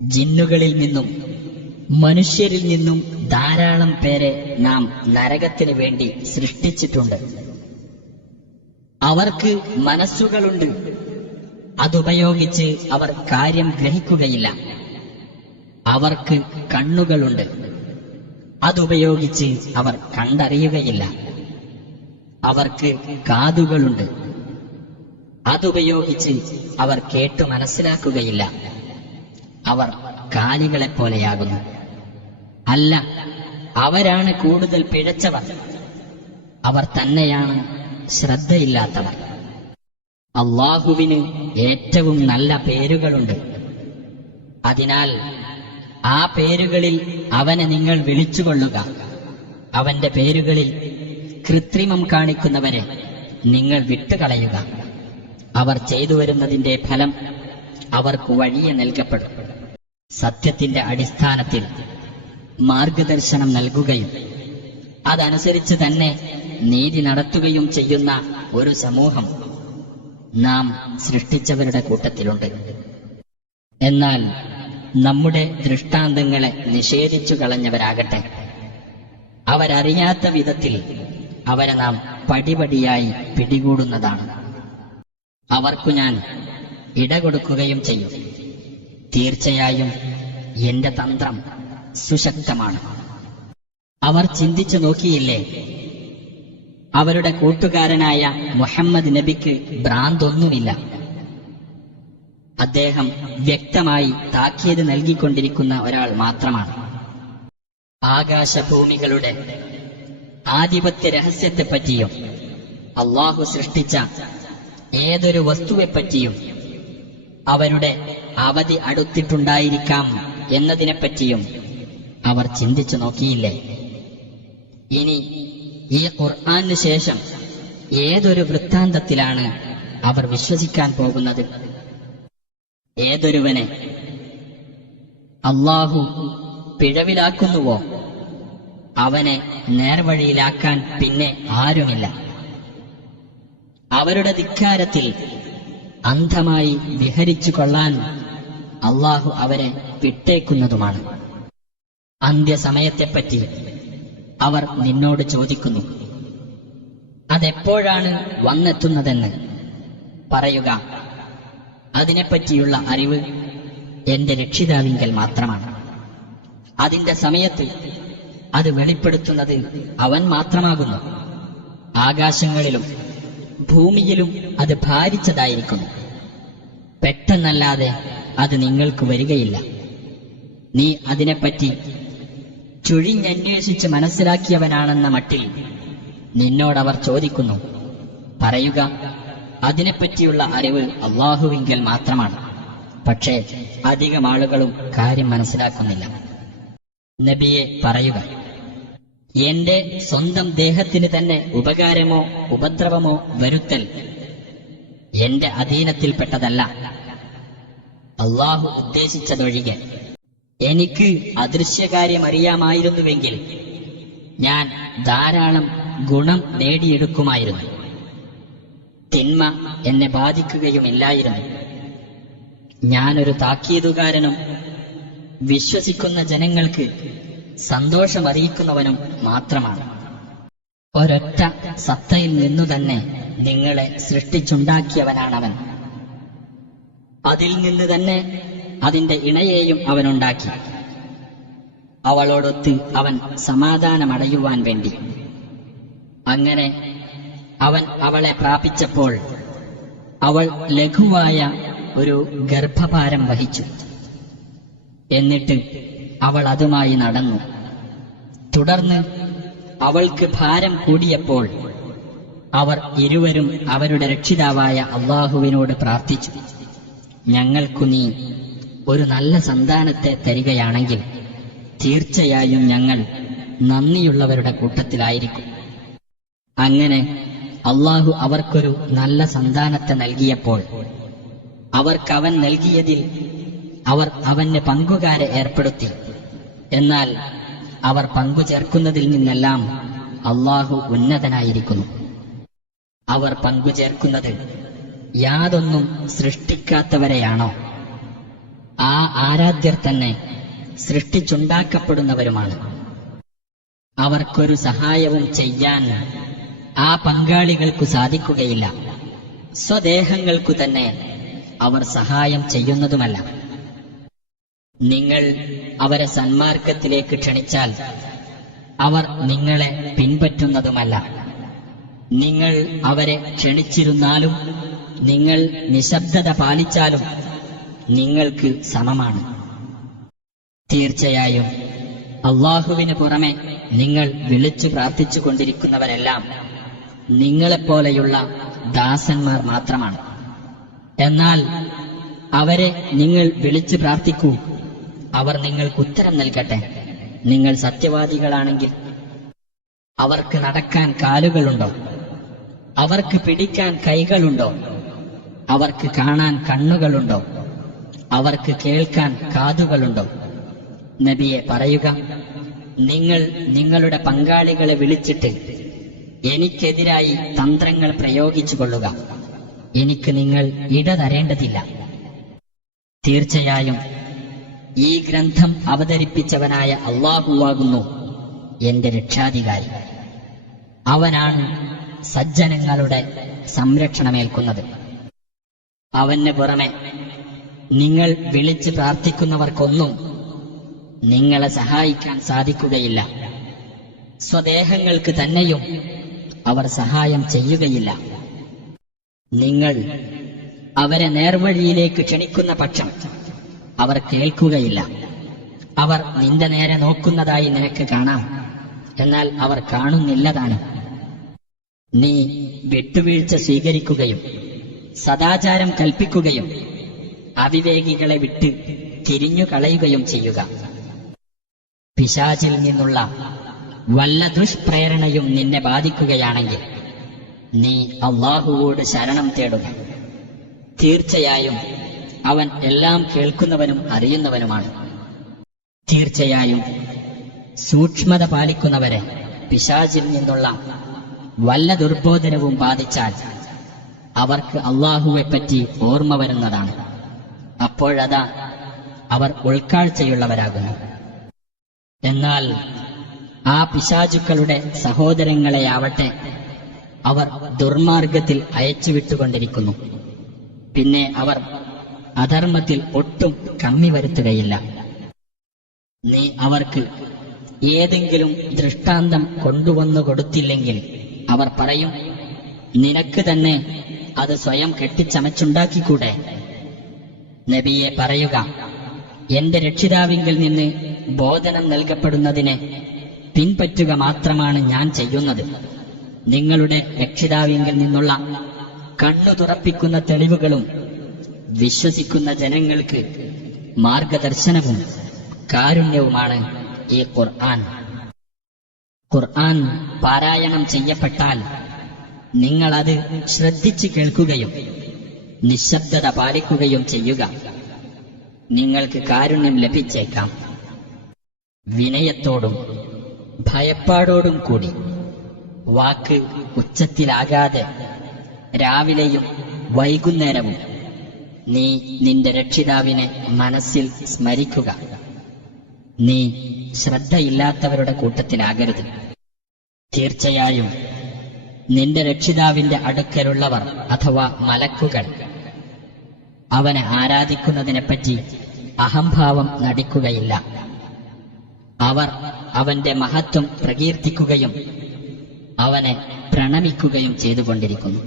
ജിന്നുകളിൽ നിന്നും മനുഷ്യരിൽ നിന്നും ധാരാളം പേരെ നാം നരകത്തിന് വേണ്ടി സൃഷ്ടിച്ചിട്ടുണ്ട്. അവർക്ക് മനസ്സുകളുണ്ട്, അതുപയോഗിച്ച് അവർ കാര്യം ഗ്രഹിക്കുകയില്ല. അവർക്ക് കണ്ണുകളുണ്ട്, അതുപയോഗിച്ച് അവർ കണ്ടറിയുകയില്ല. അവർക്ക് കാതുകളുണ്ട്, അതുപയോഗിച്ച് അവർ കേട്ടു മനസ്സിലാക്കുകയില്ല. അവർ കാലികളെപ്പോലെയാകുന്നു. അല്ല, അവരാണ് കൂടുതൽ പിഴച്ചവർ. അവർ തന്നെയാണ് ശ്രദ്ധയില്ലാത്തവർ. അല്ലാഹുവിന് ഏറ്റവും നല്ല പേരുകളുണ്ട്. അതിനാൽ ആ പേരുകളിൽ അവനെ നിങ്ങൾ വിളിച്ചുകൊള്ളുക. അവന്റെ പേരുകളിൽ കൃത്രിമം കാണിക്കുന്നവരെ നിങ്ങൾ വിട്ടുകളയുക. അവർ ചെയ്തു വരുന്നതിന്റെ ഫലം അവർക്ക് വഴിയെ നൽകപ്പെടും. സത്യത്തിന്റെ അടിസ്ഥാനത്തിൽ മാർഗദർശനം നൽകുകയും അതനുസരിച്ച് തന്നെ നീതി നടത്തുകയും ചെയ്യുന്ന ഒരു സമൂഹം നാം സൃഷ്ടിച്ചവരുടെ കൂട്ടത്തിലുണ്ട്. എന്നാൽ നമ്മുടെ ദൃഷ്ടാന്തങ്ങളെ നിഷേധിച്ചു കളഞ്ഞവരാകട്ടെ, അവരറിയാത്ത വിധത്തിൽ അവരെ നാം പടിപടിയായി പിടികൂടുന്നതാണ്. അവർക്കു ഞാൻ ഇടകൊടുക്കുകയും ചെയ്യും. തീർച്ചയായും എന്റെ തന്ത്രം സുശക്തമാണ്. അവർ ചിന്തിച്ചു നോക്കിയില്ലേ, അവരുടെ കൂട്ടുകാരനായ മുഹമ്മദ് നബിക്ക് ഭ്രാന്തൊന്നുമില്ല. അദ്ദേഹം വ്യക്തമായി താക്കീത് നൽകിക്കൊണ്ടിരിക്കുന്ന ഒരാൾ മാത്രമാണ്. ആകാശഭൂമികളുടെ ആധിപത്യ രഹസ്യത്തെപ്പറ്റിയും അല്ലാഹു സൃഷ്ടിച്ച ഏതൊരു വസ്തുവെപ്പറ്റിയും അവരുടെ അവധി അടുത്തിട്ടുണ്ടായിരിക്കാം എന്നതിനെപ്പറ്റിയും അവർ ചിന്തിച്ചു നോക്കിയില്ലേ? ഇനി ഈ ഖുർആന് ശേഷം ഏതൊരു വൃത്താന്തത്തിലാണ് അവർ വിശ്വസിക്കാൻ പോകുന്നത്? ഏതൊരുവനെ അല്ലാഹു പിഴവിലാക്കുന്നുവോ അവനെ നേർവഴിയിലാക്കാൻ പിന്നെ ആരുമില്ല. അവരുടെ ധിക്കാരത്തിൽ അന്ധമായി വിഹരിച്ചു കൊള്ളാൻ അല്ലാഹു അവരെ വിട്ടേക്കുന്നതുമാണ്. അന്ത്യസമയത്തെപ്പറ്റി അവർ നിന്നോട് ചോദിക്കുന്നു, അതെപ്പോഴാണ് വന്നെത്തുന്നതെന്ന്. പറയുക, അതിനെപ്പറ്റിയുള്ള അറിവ് എന്റെ രക്ഷിതാവിങ്കൽ മാത്രമാണ്. അതിന്റെ സമയത്ത് അത് വെളിപ്പെടുത്തുന്നത് അവൻ മാത്രമാകുന്നു. ആകാശങ്ങളിലും ഭൂമിയിലും അത് ഭാരിച്ചതായിരിക്കുന്നു. പെട്ടെന്നല്ലാതെ അത് നിങ്ങൾക്ക് വരികയില്ല. നീ അതിനെപ്പറ്റി ചുഴിഞ്ഞന്വേഷിച്ച് മനസ്സിലാക്കിയവനാണെന്ന മട്ടിൽ നിന്നോടവർ ചോദിക്കുന്നു. പറയുക, അതിനെപ്പറ്റിയുള്ള അറിവ് അല്ലാഹുവിങ്കൽ മാത്രമാണ്. പക്ഷേ അധികം ആളുകളും കാര്യം മനസ്സിലാക്കുന്നില്ല. നബിയെ പറയുക, എന്റെ സ്വന്തം ദേഹത്തിന് തന്നെ ഉപകാരമോ ഉപദ്രവമോ വരുത്തൽ എന്റെ അധീനത്തിൽപ്പെട്ടതല്ല, അല്ലാഹു ഉദ്ദേശിച്ചതൊഴികെ. എനിക്ക് അദൃശ്യകാര്യമറിയാമായിരുന്നുവെങ്കിൽ ഞാൻ ധാരാളം ഗുണം നേടിയെടുക്കുമായിരുന്നു. തിന്മ എന്നെ ബാധിക്കുകയുമില്ലായിരുന്നു. ഞാനൊരു താക്കീതുകാരനും വിശ്വസിക്കുന്ന ജനങ്ങൾക്ക് സന്തോഷമറിയിക്കുന്നവനും മാത്രമാണ്. ഒരൊറ്റ സത്തയിൽ നിന്നു തന്നെ നിങ്ങളെ സൃഷ്ടിച്ചുണ്ടാക്കിയവനാണവൻ. അതിൽ നിന്ന് തന്നെ അതിന്റെ ഇണയെയും അവനുണ്ടാക്കി. അവളോടൊത്ത് അവൻ സമാധാനമടയുവാൻ വേണ്ടി. അങ്ങനെ അവൻ അവളെ പ്രാപിച്ചപ്പോൾ അവൾ ലഘുവായ ഒരു ഗർഭഭാരം വഹിച്ചു. എന്നിട്ട് അവൾ അതുമായി നടന്നു. തുടർന്ന് അവൾക്ക് ഭാരം കൂടിയപ്പോൾ അവർ ഇരുവരും അവരുടെ രക്ഷിതാവായ അല്ലാഹുവിനോട് പ്രാർത്ഥിച്ചു, ഞങ്ങൾക്കു നീ ഒരു നല്ല സന്താനത്തെ തരികയാണെങ്കിൽ തീർച്ചയായും ഞങ്ങൾ നന്ദിയുള്ളവരുടെ കൂട്ടത്തിലായിരിക്കും. അങ്ങനെ അല്ലാഹു അവർക്കൊരു നല്ല സന്താനത്തെ നൽകിയപ്പോൾ അവർക്കവൻ നൽകിയതിൽ അവർ അവന് പങ്കുകാരെ ഏർപ്പെടുത്തി. എന്നാൽ അവർ പങ്കുചേർക്കുന്നതിൽ നിന്നെല്ലാം അല്ലാഹു ഉന്നതനായിരിക്കുന്നു. അവർ പങ്കുചേർക്കുന്നത് യാതൊന്നും സൃഷ്ടിക്കാത്തവരെയാണോ? ആ ആരാധ്യർ തന്നെ സൃഷ്ടിച്ചുണ്ടാക്കപ്പെടുന്നവരുമാണ്. അവർക്കൊരു സഹായവും ചെയ്യാൻ ആ പങ്കാളികൾക്കു സാധിക്കുകയില്ല. സ്വദേഹങ്ങൾക്കു തന്നെ അവർ സഹായം ചെയ്യുന്നതുമല്ല. നിങ്ങൾ അവരെ സന്മാർഗത്തിലേക്ക് ക്ഷണിച്ചാൽ അവർ നിങ്ങളെ പിൻപറ്റുന്നതുമല്ല. നിങ്ങൾ അവരെ ക്ഷണിച്ചിരുന്നാലും നിങ്ങൾ നിശബ്ദത പാലിച്ചാലും നിങ്ങൾക്ക് സമമാണ്. തീർച്ചയായും അള്ളാഹുവിന് പുറമെ നിങ്ങൾ വിളിച്ചു പ്രാർത്ഥിച്ചു കൊണ്ടിരിക്കുന്നവരെല്ലാം നിങ്ങളെപ്പോലെയുള്ള ദാസന്മാർ മാത്രമാണ്. എന്നാൽ അവരെ നിങ്ങൾ വിളിച്ചു പ്രാർത്ഥിക്കൂ, അവർ നിങ്ങൾക്ക് ഉത്തരം നൽകട്ടെ. നിങ്ങൾ സത്യവാദികളാണെങ്കിൽ അവർക്ക് നടക്കാൻ കാലുകളുണ്ടോ? അവർക്ക് പിടിക്കാൻ കൈകളുണ്ടോ? അവർക്ക് കാണാൻ കണ്ണുകളുണ്ടോ? അവർക്ക് കേൾക്കാൻ കാതുകളുണ്ടോ? നബിയെ പറയുക, നിങ്ങൾ നിങ്ങളുടെ പങ്കാളികളെ വിളിച്ചിട്ട് എനിക്കെതിരായി തന്ത്രങ്ങൾ പ്രയോഗിച്ചു കൊള്ളുക. എനിക്ക് നിങ്ങൾ ഇടതരേണ്ടതില്ല. തീർച്ചയായും ഈ ഗ്രന്ഥം അവതരിപ്പിച്ചവനായ അല്ലാഹുവാകുന്നു എന്റെ രക്ഷാധികാരി. അവനാണ് സജ്ജനങ്ങളുടെ സംരക്ഷണമേൽക്കുന്നത്. അവന് പുറമെ നിങ്ങൾ വിളിച്ച് പ്രാർത്ഥിക്കുന്നവർക്കൊന്നും നിങ്ങളെ സഹായിക്കാൻ സാധിക്കുകയില്ല. സ്വദേഹങ്ങൾക്ക് തന്നെയും അവർ സഹായം ചെയ്യുകയില്ല. നിങ്ങൾ അവരെ നേർവഴിയിലേക്ക് ക്ഷണിക്കുന്ന പക്ഷം അവർ കേൾക്കുകയില്ല. അവർ നിന്റെ നേരെ നോക്കുന്നതായി നിനക്ക് കാണാം, എന്നാൽ അവർ കാണുന്നില്ലതാണ്. നീ വിട്ടുവീഴ്ച സ്വീകരിക്കുകയും സദാചാരം കൽപ്പിക്കുകയും അവിവേകികളെ വിട്ട് തിരിഞ്ഞുകളയുകയും ചെയ്യുക. പിശാചിൽ നിന്നുള്ള വല്ല ദുഷ്പ്രേരണയും നിന്നെ ബാധിക്കുകയാണെങ്കിൽ നീ അല്ലാഹുവോട് ശരണം തേടുക. തീർച്ചയായും അവൻ എല്ലാം കേൾക്കുന്നവനും അറിയുന്നവനുമാണ്. തീർച്ചയായും സൂക്ഷ്മത പാലിക്കുന്നവരെ പിശാചിൽ നിന്നുള്ള വല്ല ദുർബോധനവും ബാധിച്ചാൽ അവർക്ക് അല്ലാഹുവെപ്പറ്റി ഓർമ്മ വരുന്നതാണ്. അപ്പോഴതാ അവർ ഉൾക്കാഴ്ചയുള്ളവരാകുന്നു. എന്നാൽ ആ പിശാചുക്കളുടെ സഹോദരങ്ങളെയാവട്ടെ അവർ ദുർമാർഗത്തിൽ അയച്ചുവിട്ടുകൊണ്ടിരിക്കുന്നു. പിന്നെ അവർ അധർമ്മത്തിൽ ഒട്ടും കമ്മി വരുത്തുകയില്ല. നീ അവർക്ക് ഏതെങ്കിലും ദൃഷ്ടാന്തം കൊണ്ടുവന്നു കൊടുത്തില്ലെങ്കിൽ അവർ പറയും, നിനക്ക് തന്നെ അത് സ്വയം കെട്ടിച്ചമച്ചുണ്ടാക്കിക്കൂടെ? നബിയെ പറയുക, എന്റെ രക്ഷിതാവിങ്കിൽ നിന്ന് ബോധനം നൽകപ്പെടുന്നതിനെ പിൻപറ്റുക മാത്രമാണ് ഞാൻ ചെയ്യുന്നത്. നിങ്ങളുടെ രക്ഷിതാവിങ്കിൽ നിന്നുള്ള കണ്ണു തുറപ്പിക്കുന്ന തെളിവുകളും വിശ്വസിക്കുന്ന ജനങ്ങൾക്ക് മാർഗദർശനവും കാരുണ്യവുമാണ് ഈ ഖുർആൻ. ഖുർആൻ പാരായണം ചെയ്യപ്പെട്ടാൽ നിങ്ങളത് ശ്രദ്ധിച്ചു കേൾക്കുകയും നിശബ്ദത പാലിക്കുകയും ചെയ്യുക. നിങ്ങൾക്ക് കാരുണ്യം ലഭിച്ചേക്കാം. വിനയത്തോടും ഭയപ്പാടോടും കൂടി, വാക്ക് ഉച്ചത്തിലാകാതെ രാവിലെയും വൈകുന്നേരവും നീ നിന്റെ രക്ഷിതാവിനെ മനസ്സിൽ സ്മരിക്കുക. നീ ശ്രദ്ധയില്ലാത്തവരുടെ കൂട്ടത്തിലാകരുത്. തീർച്ചയായും നിന്റെ രക്ഷിതാവിന്റെ അടുക്കലുള്ളവർ അഥവാ മലക്കുകൾ അവനെ ആരാധിക്കുന്നതിനെപ്പറ്റി അഹംഭാവം നടിക്കുകയില്ല. അവർ അവന്റെ മഹത്വം പ്രകീർത്തിക്കുകയും അവനെ പ്രണമിക്കുകയും ചെയ്തുകൊണ്ടിരിക്കുന്നു.